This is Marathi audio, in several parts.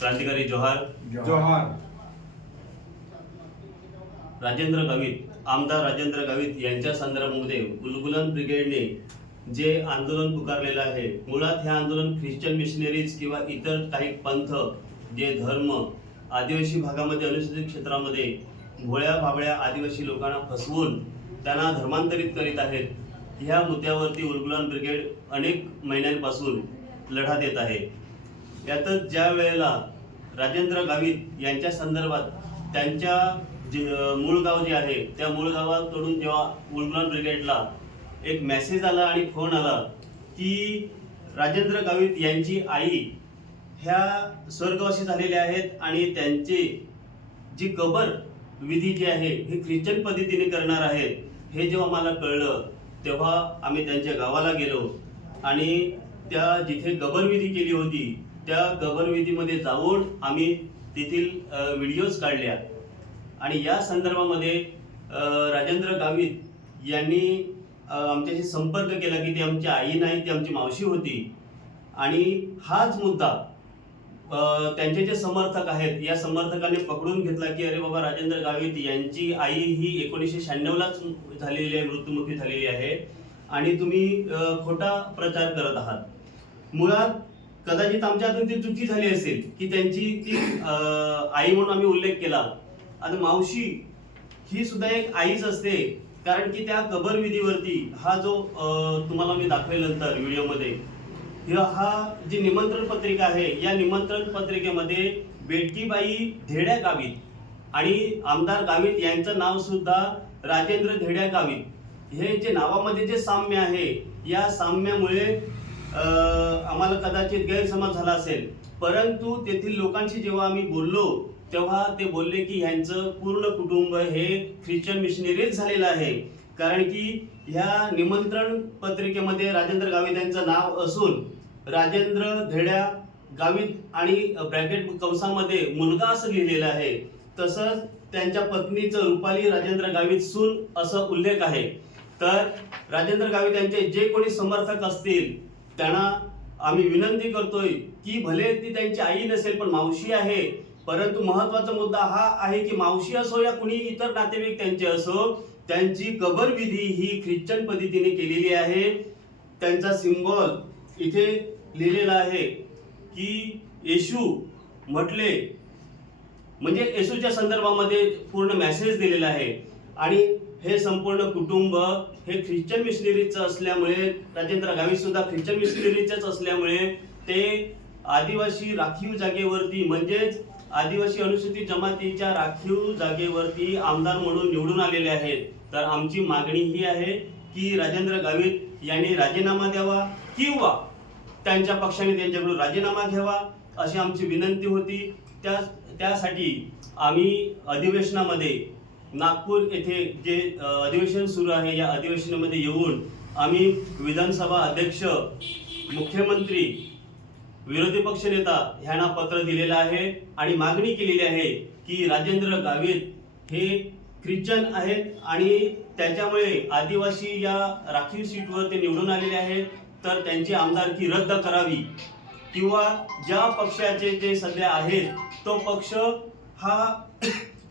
क्रांतिकारी जोहार। जोहार। राजेंद्र गावित आमदार राजेंद्र गावित यांच्या संदर्भामध्ये उलगुलन ब्रिगेडने जे आंदोलन पुकारलेलं आहे मुळात हे आंदोलन ख्रिश्चन मिशनरीज किंवा इतर काही पंथ जे धर्म आदिवासी भागामध्ये अनुसूचित क्षेत्रामध्ये भोळ्या भाबळ्या आदिवासी लोकांना फसवून त्यांना धर्मांतरित करीत आहेत ह्या मुद्द्यावरती उलगुलन ब्रिगेड अनेक महिन्यांपासून लढा देत आहे. यातच ज्या वेळेला राजेंद्र गावित यांच्या संदर्भात त्यांच्या जे मूळ गाव जे आहे त्या मूळ गावाकडून जेव्हा उलगुलान ब्रिगेडला एक मेसेज आला आणि फोन आला की राजेंद्र गावित यांची आई ह्या स्वर्गवासी झालेल्या आहेत आणि त्यांचे जी कबर विधी जी आहे हे ख्रिश्चन पद्धतीने करणार आहेत हे जेव्हा मला कळलं तेव्हा आम्ही त्यांच्या गावाला गेलो आणि त्या जिथे गबरविधी केली होती त्या गबरविधीमध्ये जाऊन आम्ही तेथील व्हिडिओज काढल्या. आणि या संदर्भामध्ये राजेंद्र गावित यांनी आमच्याशी संपर्क केला की ती आमची आई नाही ती आमची मावशी होती. आणि हाच मुद्दा त्यांचे जे समर्थक आहेत या समर्थकांनी पकडून घेतला की अरे बाबा राजेंद्र गावित यांची आई ही एकोणीसशे शहाण्णवलाच झालेली आहे मृत्युमुखी झालेली आहे. आणि तुम्ही खोटा प्रचार करत आहात. मुळात कदाचित आमच्यातून ती चुकी झाली असेल की त्यांची ती आई म्हणून आम्ही उल्लेख केला. आणि मावशी ही सुद्धा एक आईच असते कारण की त्या कबरविधीवरती हा जो तुम्हाला मी दाखवेल नंतर व्हिडिओमध्ये हा जी निमंत्रण पत्रिका आहे या निमंत्रण पत्रिकेमध्ये बेटकीबाई धेड्या गावित आणि आमदार गावित यांचं नाव सुद्धा राजेंद्र धेड्या गावित. हे जे नावामध्ये जे साम्य आहे या साम्यामुळे आम्हाला कदाचित गैरसमज झाला असेल. परंतु तेथील लोकांशी जेव्हा आम्ही बोललो तेव्हा ते बोलले की ह्यांचं पूर्ण कुटुंब हे ख्रिश्चन मिशनरीज झालेलं आहे. कारण की ह्या निमंत्रण पत्रिकेमध्ये राजेंद्र गावित यांचं नाव असून राजेंद्र धेड्या गावित आणि ब्रॅकेट कंसामध्ये मुलगा असं लिहिलेलं आहे. तसंच त्यांच्या पत्नीचं रुपाली राजेंद्र गावित सून असं उल्लेख आहे. तर राजेंद्र गावित यांचे जे कोणी समर्थक असतील त्यांना आम्ही विनंती करतोय की भले ती त्यांची आई नसेल पण मावशी आहे. परंतु महत्त्वाचा मुद्दा हा आहे की मावशी असो या कुणी इतर नातेवाईक त्यांचे असो त्यांची कबर विधी ही ख्रिश्चन पद्धतीने केलेली आहे. त्यांचा सिम्बॉल इथे लिहिलेला आहे की येशू म्हटले म्हणजे येशूच्या संदर्भामध्ये पूर्ण मेसेज दिलेला आहे. आणि हे संपूर्ण कुटुंब हे ख्रिश्चन मिशनरीचं असल्यामुळे राजेंद्र गावित सुद्धा ख्रिश्चन मिशनरीचेच असल्यामुळे ते आदिवासी राखीव जागेवरती म्हणजेच आदिवासी अनुसूचित जमातीच्या राखीव जागेवरती आमदार म्हणून निवडून आलेले आहेत. तर आमची मागणी ही आहे की राजेंद्र गावित यांनी राजीनामा द्यावा किंवा त्यांच्या पक्षाने त्यांच्याकडून राजीनामा घ्यावा अशी आमची विनंती होती. त्या त्यासाठी आम्ही अधिवेशनामध्ये नागपूर येथे जे अधिवेशन सुरू आहे या अधिवेशनामध्ये येऊन आम्ही विधानसभा अध्यक्ष मुख्यमंत्री विरोधी पक्षनेता ह्यांना पत्र दिलेलं आहे आणि मागणी केलेली आहे की राजेंद्र गावित हे ख्रिश्चन आहेत आणि त्याच्यामुळे आदिवासी या राखीव सीटवर ते निवडून आलेले आहेत. तर त्यांची आमदारकी रद्द करावी किंवा ज्या पक्षाचे जे सध्या आहेत तो पक्ष हा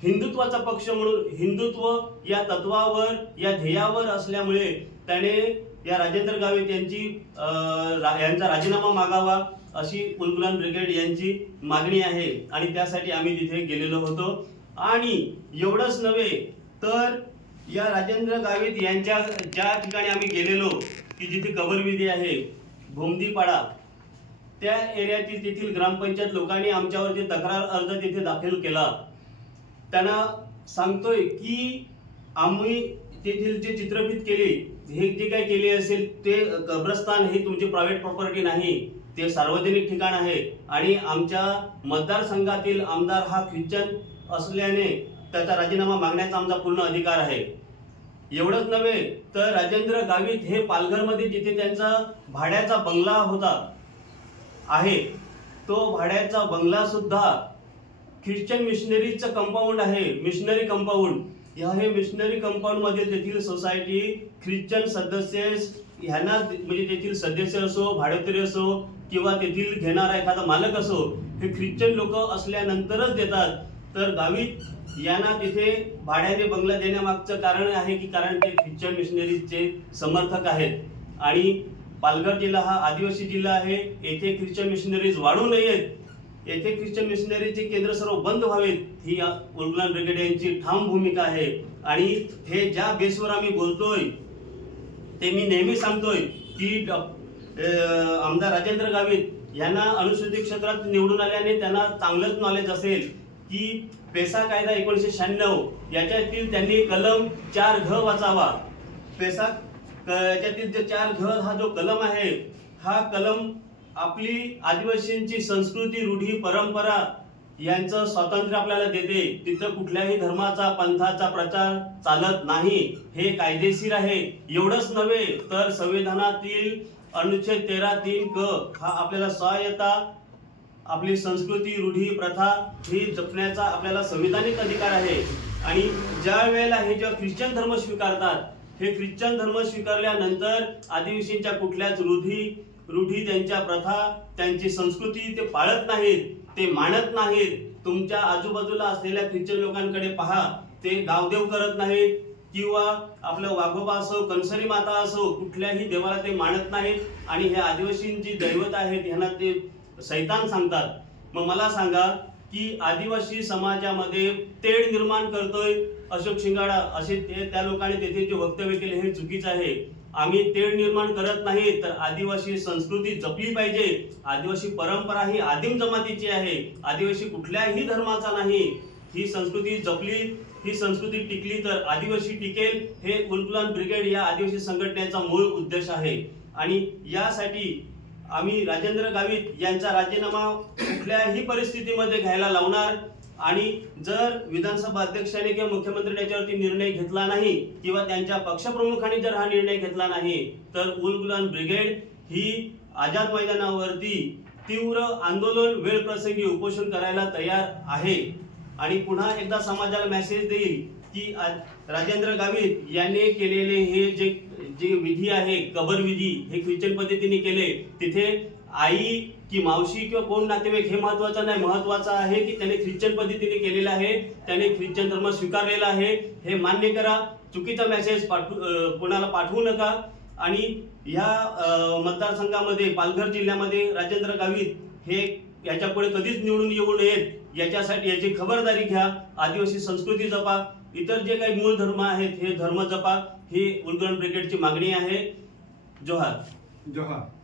हिंदुत्वाचा पक्ष म्हणून हिंदुत्व या तत्वावर या ध्येयावर असल्यामुळे त्याने या राजेंद्र गावित यांची रा- यांचा राजीनामा मागावा अशी उलगुलान ब्रिगेड यांची मागणी आहे आणि त्यासाठी आम्ही तिथे गेलेलो होतो. आणि एवढंच नव्हे तर या राजेंद्र गावित यांच्या ज्या ठिकाणी आम्ही गेलेलो की जिथे कबरविधी आहे भोमदीपाडा त्या एरियातील तेथील ग्रामपंचायत लोकांनी आमच्यावरती तक्रार अर्ज तिथे दाखल केला त्यांना सांगतोय की आम्ही तेथील जे चित्रफित केले हे जे काय केले असेल ते कब्रस्तान हे तुमची प्रायव्हेट प्रॉपर्टी नाही ते सार्वजनिक ठिकाण आहे. आणि आमच्या मतदारसंघातील आमदार हा ख्रिश्चन असल्याने त्याचा राजीनामा मागण्याचा आमचा पूर्ण अधिकार आहे. एवढंच नव्हे तर राजेंद्र गावित हे पालघरमध्ये जिथे त्यांचा भाड्याचा बंगला होता आहे तो भाड्याचा बंगला सुद्धा ख्रिश्चन मिशनरीचं कंपाऊंड आहे मिशनरी कंपाऊंड या हे मिशनरी कंपाऊंडमध्ये तेथील सोसायटी ख्रिश्चन सदस्य ह्यांना म्हणजे तेथील सदस्य असो भाडेकरी असो किंवा तेथील घेणारा एखादा मालक असो हे ख्रिश्चन लोक असल्यानंतरच देतात. तर गावीत यांना तिथे भाड्याने बंगला देण्यामागचं कारण आहे की कारण ते ख्रिश्चन मिशनरीजचे समर्थक आहेत. आणि पालघर जिल्हा हा आदिवासी जिल्हा आहे येथे ख्रिश्चन मिशनरीज वाढू नयेत. येथे ख्रिश्चन मिशनरीचे केंद्र सर्व बंद व्हावेत ही या उलगुलान ब्रिगेड यांची ठाम भूमिका आहे. आणि हे ज्या बेसवर आम्ही बोलतोय ते मी नेहमी सांगतोय की आमदार राजेंद्र गावित यांना अनुसूचित क्षेत्रात निवडून आल्याने त्यांना चांगलंच नॉलेज असेल की पेसा कायदा एकोणीसशे शहाण्णव याच्यातील त्यांनी कलम चार घ वाचावा. पेसा क- याच्यातील जे चार घ हा जो कलम आहे हा कलम आपली आदिवासींची संस्कृती रूढी परंपरा यांचं स्वातंत्र्य आपल्याला देते. तिथं कुठल्याही धर्माचा पंथाचा प्रचार चालत नाही. हे कायदेशीर आहे. एवढंच नव्हे तर संविधानातील अनुच्छेद तेरा तीन क हा आपल्याला सहाय्यता आपली संस्कृती रूढी प्रथा ही जपण्याचा आपल्याला संविधानिक अधिकार आहे. आणि ज्या वेळेला हे जेव्हा ख्रिश्चन धर्म स्वीकारतात हे ख्रिश्चन धर्म स्वीकारल्यानंतर आदिवासींच्या कुठल्याच रूढी रूढी त्यांच्या प्रथा त्यांची संस्कृती ते पाळत नाहीत ते मानत नाहीत. तुमच्या आजूबाजूला असलेल्या ख्रिश्चन लोकांकडे पहा ते गावदेव करत नाहीत. किंवा आपलं वाघोबा असो कंसरी माता असो कुठल्याही देवाला ते मानत नाहीत. आणि हे आदिवासींची दैवत आहेत ह्यांना ते सैतान सांगतात. मग मला सांगा की आदिवासी समाजामध्ये तेढ निर्माण करतोय अशोक शिंगाडा असे ते त्या लोकांनी तेथे जे वक्तव्य केले हे चुकीचं आहे. आम्ही तेढ निर्माण करत नाही तर आदिवासी संस्कृती जपली पाहिजे. आदिवासी परंपरा ही आदिम जमातीची आहे. आदिवासी कुठल्याही धर्माचा नाही. ही संस्कृती जपली ही संस्कृती टिकली तर आदिवासी टिकेल हे उलगुलान ब्रिगेड या आदिवासी संघटनेचा मूळ उद्देश आहे. आणि यासाठी आम्ही राजेंद्र गावित यांचा राजीनामा कुठल्याही परिस्थितीमध्ये घ्यायला लावणार. आणि जर विधानसभा अध्यक्षाने किंवा मुख्यमंत्री याच्यावरती निर्णय घेतला नाही किंवा त्यांच्या पक्षप्रमुखांनी जर हा निर्णय घेतला नाही तर उलगुलान ब्रिगेड ही आझाद मैदानावरती तीव्र आंदोलन वेळ प्रसंगी उपोषण करायला तयार आहे. आणि पुन्हा एकदा समाजाला मेसेज देईल की आज राजेंद्र गावित यांनी केलेले हे जे जे विधी आहे कबर विधी हे ख्रिश्चन पद्धतीने केले तिथे आई की मावशी किंवा कोण नातेवाईक हे महत्वाचं नाही. महत्वाचं आहे की त्याने ख्रिश्चन पद्धतीने केलेलं आहे. त्याने ख्रिश्चन धर्म स्वीकारलेला आहे. हे मान्य करा. चुकीचा मेसेज पाठवू कोणाला पाठवू नका. आणि ह्या मतदारसंघामध्ये पालघर जिल्ह्यामध्ये राजेंद्र गावित हे याच्यापुढे कधीच निवडून येऊ नयेत. याच्यासाठी याची खबरदारी घ्या. आदिवासी संस्कृती जपा. इतर जे काही मूळ धर्म आहेत हे धर्म जपा. ही उलगरण ब्रिगेडची मागणी आहे. जोहार. जोहार.